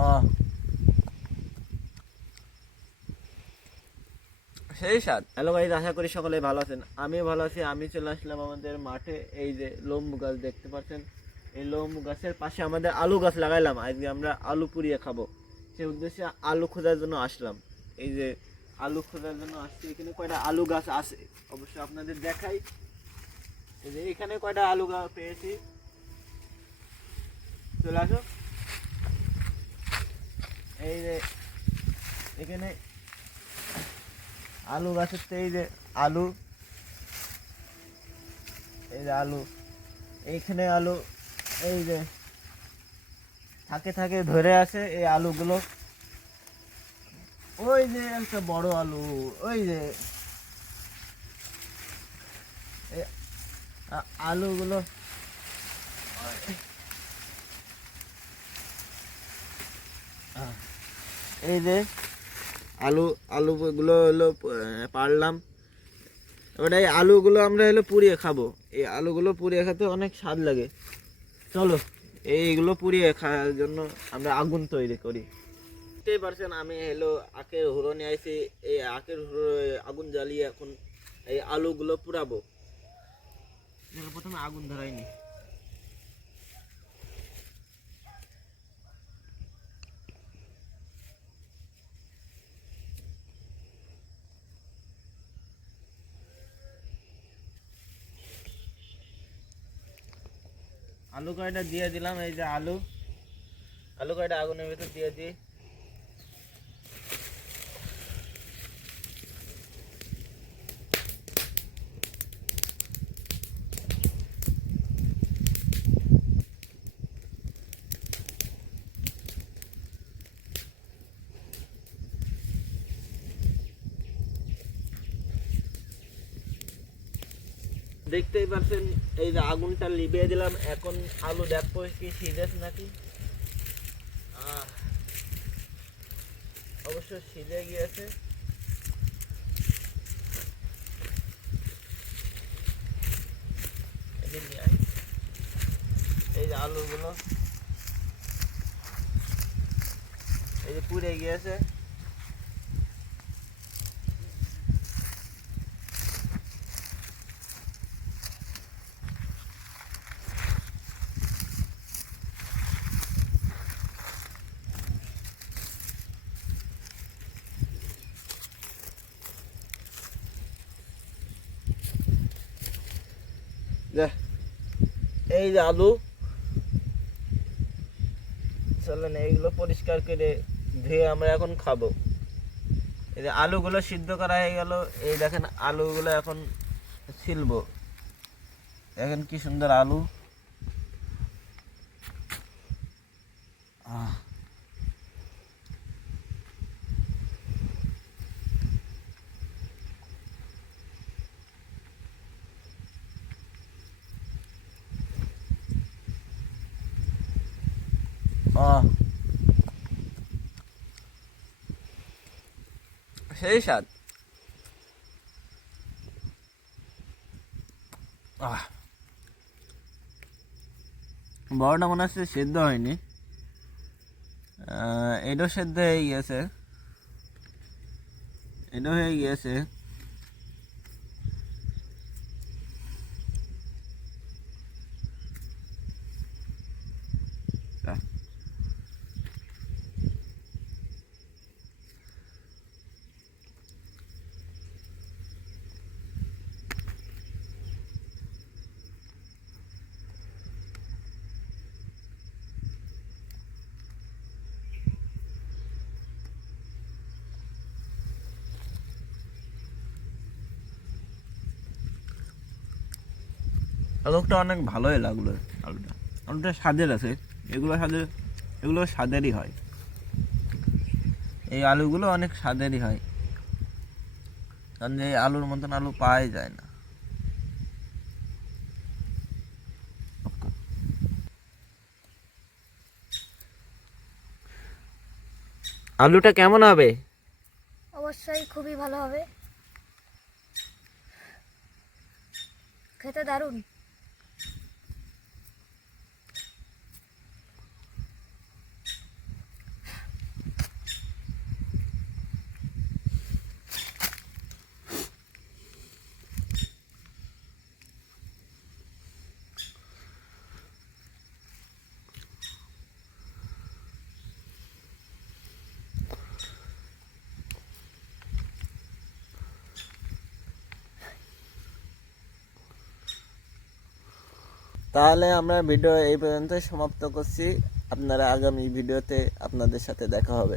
আহ সেই স্বাদ। Hello guys, আশা করি সকলে ভালো আছেন। আমিও ভালো আছি। আমি চলে আসলাম আমাদের মাঠে। এই যে লেবু গাছ দেখতে পাচ্ছেন, এই লেবু গাছের পাশে আমাদের আলু গাছ লাগাইলাম। আজকে আমরা আলু পুড়িয়ে খাবো, সেই উদ্দেশ্যে আলু খোঁজার জন্য আসলাম। এই যে আলু খোঁজার জন্য আসছি, এখানে কয়টা আলু গাছ আছে অবশ্যই আপনাদের দেখাই। এই যে এখানে কয়টা আলু গাছ পেয়েছি, চলে আসো। এই যে এখানে আলু গাছের তো এই যে আলু, এই যে আলু, এইখানে আলু, এই যে থাকে থাকে ধরে আছে এই আলুগুলো। ওই যে একটা বড় আলু, ওই যে এই আলুগুলো, এই যে আলুগুলো হলো পারলাম। এবার এই আলুগুলো আমরা হলো পুড়িয়ে খাবো। এই আলুগুলো পুড়িয়ে খেতে অনেক স্বাদ লাগে। চলো এইগুলো পুড়িয়ে খাওয়ার জন্য আমরা আগুন তৈরি করি। বুঝতেই পারছেন আমি হলো আখের হুড়ো নিয়ে আইছি। এই আখের হুড়ো আগুন জ্বালিয়ে এখন এই আলুগুলো পুড়াবো। প্রথমে আগুন ধরাইনি। আলু কয়টা দিয়ে দিলাম। এই যে আলু কয়টা আগুনের ভিতর দিয়ে দিই। দেখতেই পাচ্ছেন এই যে আগুনটা লিভিয়ে দিলাম। এখন আলু দেখবো কি সিজেছে নাকি। অবশ্য সিজে গিয়েছে। এই যে আলুগুলো এই যে পুড়ে গিয়েছে। এই যে আলু, চলেন এইগুলো পরিষ্কার করে ধুয়ে আমরা এখন খাবো। এই যে আলুগুলো সিদ্ধ করা হয়ে গেল। এই দেখেন আলুগুলো এখন ছিলবো। দেখেন কি সুন্দর আলু। সেই স্বাদ। বড়টা মনে হচ্ছে সেদ্ধ হয়নি, এটাও সেদ্ধ হয়ে গিয়েছে, এটাও হয়ে গিয়েছে। আলুটা অনেক ভালোই লাগলো। আলুটা স্বাদের আছে। এগুলো স্বাদেরই হয়। এই আলুগুলো অনেক স্বাদেরই হয়, কারণ এই আলুর মতন আলু পাওয়াই যায় না। আলুটা কেমন হবে? অবশ্যই খুবই ভালো হবে, খেতে দারুণ। তাহলে আমরা ভিডিও এই পর্যন্ত সমাপ্ত করছি। আপনারা আগামী ভিডিওতে আপনাদের সাথে দেখা হবে।